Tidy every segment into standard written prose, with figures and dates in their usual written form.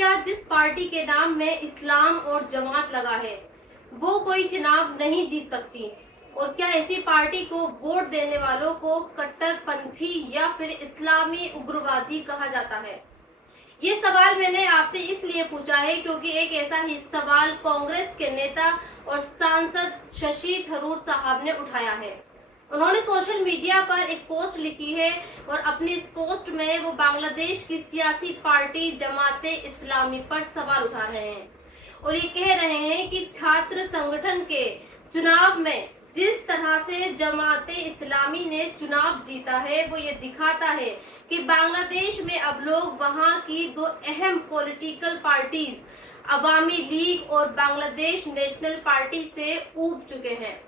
क्या जिस पार्टी के नाम में इस्लाम और जमात लगा है वो कोई चुनाव नहीं जीत सकती? और क्या ऐसी पार्टी को वोट देने वालों को कट्टरपंथी या फिर इस्लामी उग्रवादी कहा जाता है? ये सवाल मैंने आपसे इसलिए पूछा है क्योंकि एक ऐसा ही सवाल कांग्रेस के नेता और सांसद शशि थरूर साहब ने उठाया है। उन्होंने सोशल मीडिया पर एक पोस्ट लिखी है और अपनी इस पोस्ट में वो बांग्लादेश की सियासी पार्टी जमाते इस्लामी पर सवाल उठा रहे हैं और ये कह रहे हैं कि छात्र संगठन के चुनाव में जिस तरह से जमाते इस्लामी ने चुनाव जीता है वो ये दिखाता है कि बांग्लादेश में अब लोग वहां की दो अहम पॉलिटिकल पार्टीज अवामी लीग और बांग्लादेश नेशनल पार्टी से ऊब चुके हैं।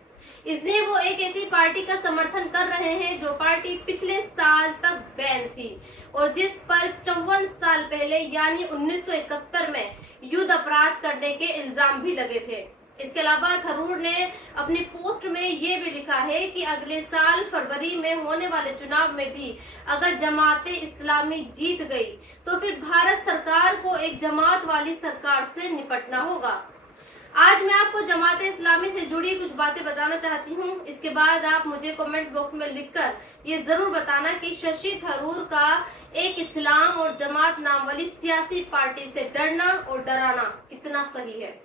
इसलिए वो एक ऐसी पार्टी का समर्थन कर रहे हैं जो पार्टी पिछले साल तक बैन थी और जिस पर 54 साल पहले यानी 1971 में युद्ध अपराध करने के इल्जाम भी लगे थे। इसके अलावा थरूर ने अपनी पोस्ट में ये भी लिखा है कि अगले साल फरवरी में होने वाले चुनाव में भी अगर जमाते इस्लामी जीत गई तो फिर भारत सरकार को एक जमात वाली सरकार से निपटना होगा। आज मैं आपको जमाते इस्लामी से जुड़ी कुछ बातें बताना चाहती हूँ। इसके बाद आप मुझे कमेंट बॉक्स में लिखकर ये जरूर बताना कि शशि थरूर का एक इस्लाम और जमात नाम वाली सियासी पार्टी से डरना और डराना कितना सही है।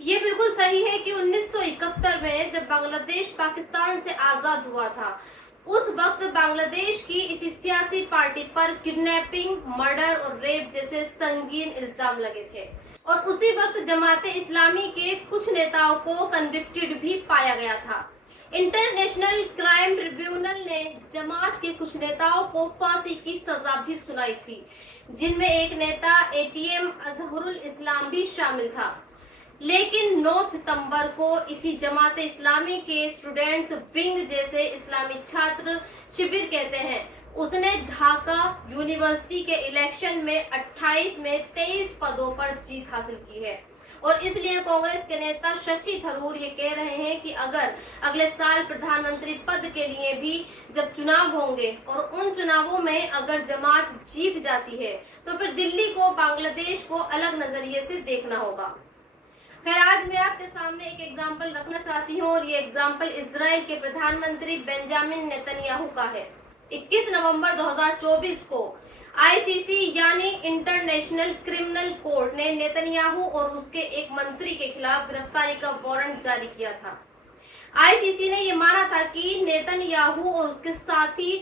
ये बिल्कुल सही है कि 1971 में जब बांग्लादेश पाकिस्तान से आजाद हुआ था उस वक्त बांग्लादेश की इसी सियासी पार्टी पर किडनैपिंग, मर्डर और रेप जैसे संगीन इल्जाम लगे थे और उसी वक्त जमाते इस्लामी के कुछ नेताओं को कन्विक्टेड भी पाया गया था। इंटरनेशनल क्राइम ट्रिब्यूनल ने जमात के कुछ नेताओं को फांसी की सजा भी सुनाई थी, जिनमें एक नेता एटीएम अजहरुल इस्लाम भी शामिल था। लेकिन 9 सितंबर को इसी जमाते इस्लामी के स्टूडेंट्स विंग जैसे इस्लामी छात्र शिविर कहते हैं, उसने ढाका यूनिवर्सिटी के इलेक्शन में 28 में 23 पदों पर जीत हासिल की है और इसलिए कांग्रेस के नेता शशि थरूर ये कह रहे हैं कि अगर अगले साल प्रधानमंत्री पद के लिए भी जब चुनाव होंगे और उन चुनावों में अगर जमात जीत जाती है तो फिर दिल्ली को बांग्लादेश को अलग नजरिए से देखना होगा। खैर, आज मैं आपके सामने एक एग्जाम्पल रखना चाहती हूँ और ये एग्जाम्पल इजराइल के प्रधानमंत्री बेंजामिन नेतन्याहू का है। 21 नवंबर 2024 को आईसीसी यानी इंटरनेशनल क्रिमिनल कोर्ट ने नेतन्याहू और उसके एक मंत्री के खिलाफ गिरफ्तारी का वारंट जारी किया था। आईसीसी ने यह माना था कि नेतन्याहू और उसके साथी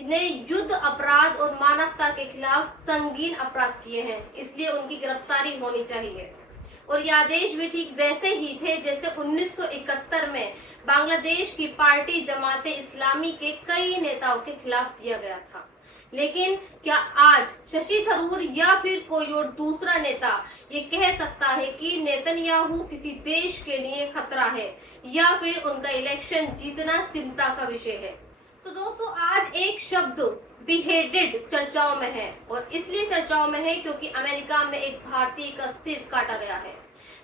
ने युद्ध अपराध और मानवता के खिलाफ संगीन अपराध किए हैं, इसलिए उनकी गिरफ्तारी होनी चाहिए। और ये आदेश भी ठीक वैसे ही थे जैसे 1971 में बांग्लादेश की पार्टी जमाते इस्लामी के कई नेताओं के खिलाफ दिया गया था। लेकिन क्या आज शशि थरूर या फिर कोई और दूसरा नेता ये कह सकता है कि नेतन्याहू किसी देश के लिए खतरा है या फिर उनका इलेक्शन जीतना चिंता का विषय है? तो दोस्तों, आज एक शब्द बिहेडेड चर्चाओं में है और इसलिए चर्चाओं में है क्योंकि अमेरिका में एक भारतीय का सिर काटा गया है।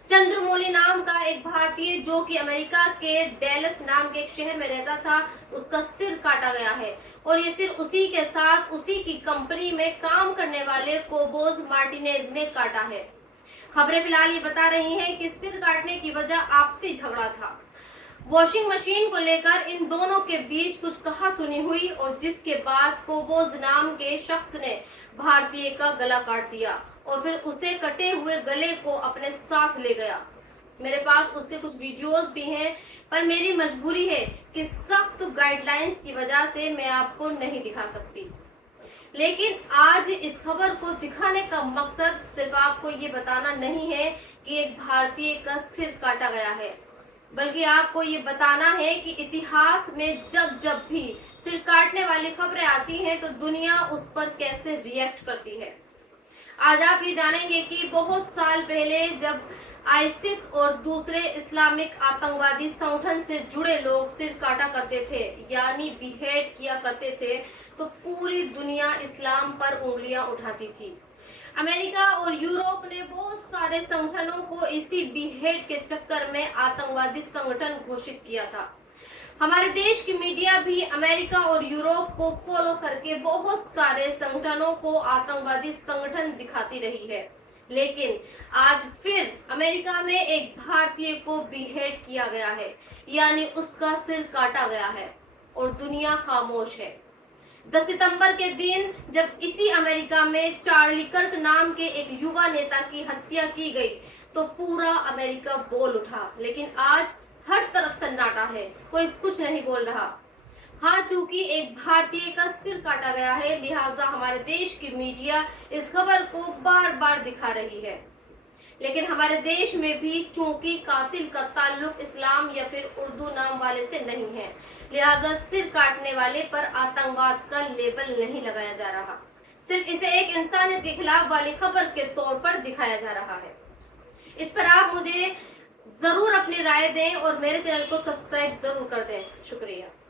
चंद्रमौली नाम का एक भारतीय जो कि अमेरिका के डेलस नाम के एक शहर में रहता था, उसका सिर काटा गया है और ये सिर उसी के साथ उसी की कंपनी में काम करने वाले कोबोज मार्टिनेज ने काटा है। खबरें फिलहाल ये बता रही हैं कि सिर काटने की वजह आपसी झगड़ा था। वॉशिंग मशीन को लेकर इन दोनों के बीच कुछ कहासुनी हुई और जिसके बाद कोबोज नाम के शख्स ने भारतीय का गला काट दिया और फिर उसे कटे हुए गले को अपने साथ ले गया। मेरे पास उसके कुछ वीडियोस भी हैं, पर मेरी मजबूरी है कि सख्त गाइडलाइंस की वजह से मैं आपको नहीं दिखा सकती। लेकिन आज इस खबर को दिखाने का मकसद सिर्फ आपको ये बताना नहीं है कि एक भारतीय का सिर काटा गया है, बल्कि आपको ये बताना है कि इतिहास में जब जब भी सिर काटने वाली खबरें आती हैं तो दुनिया उस पर कैसे रिएक्ट करती है। आज आप ये जानेंगे कि बहुत साल पहले जब आईसिस और दूसरे इस्लामिक आतंकवादी संगठन से जुड़े लोग सिर काटा करते थे यानी बिहेड किया करते थे तो पूरी दुनिया इस्लाम पर उंगलियां उठाती थी। अमेरिका और यूरोप ने बहुत सारे संगठनों को इसी बिहेड के चक्कर में आतंकवादी संगठन घोषित किया था। हमारे देश की मीडिया भी अमेरिका और यूरोप को फॉलो करके बहुत सारे संगठनों को आतंकवादी संगठन दिखाती रही है, लेकिन आज फिर अमेरिका में एक भारतीय को बीहेड किया गया है, यानी उसका सिर काटा गया है और दुनिया खामोश है। 10 सितंबर के दिन जब इसी अमेरिका में चार्ली कर्क नाम के एक युवा नेता की हत्या की गई तो पूरा अमेरिका बोल उठा, लेकिन आज हर तरफ सन्नाटा है, कोई कुछ नहीं बोल रहा। हाँ, चूंकि एक भारतीय का सिर काटा गया है, लिहाजा हमारे देश की मीडिया इस खबर को बार बार दिखा रही है। लेकिन हमारे देश में भी चूंकि कातिल का ताल्लुक इस्लाम या फिर उर्दू नाम वाले से नहीं है, लिहाजा सिर काटने वाले पर आतंकवाद का लेबल नहीं लगाया जा रहा, सिर्फ इसे एक इंसानियत के खिलाफ वाली खबर के तौर पर दिखाया जा रहा है। इस पर आप मुझे जरूर अपनी राय दें और मेरे चैनल को सब्सक्राइब जरूर कर दें। शुक्रिया।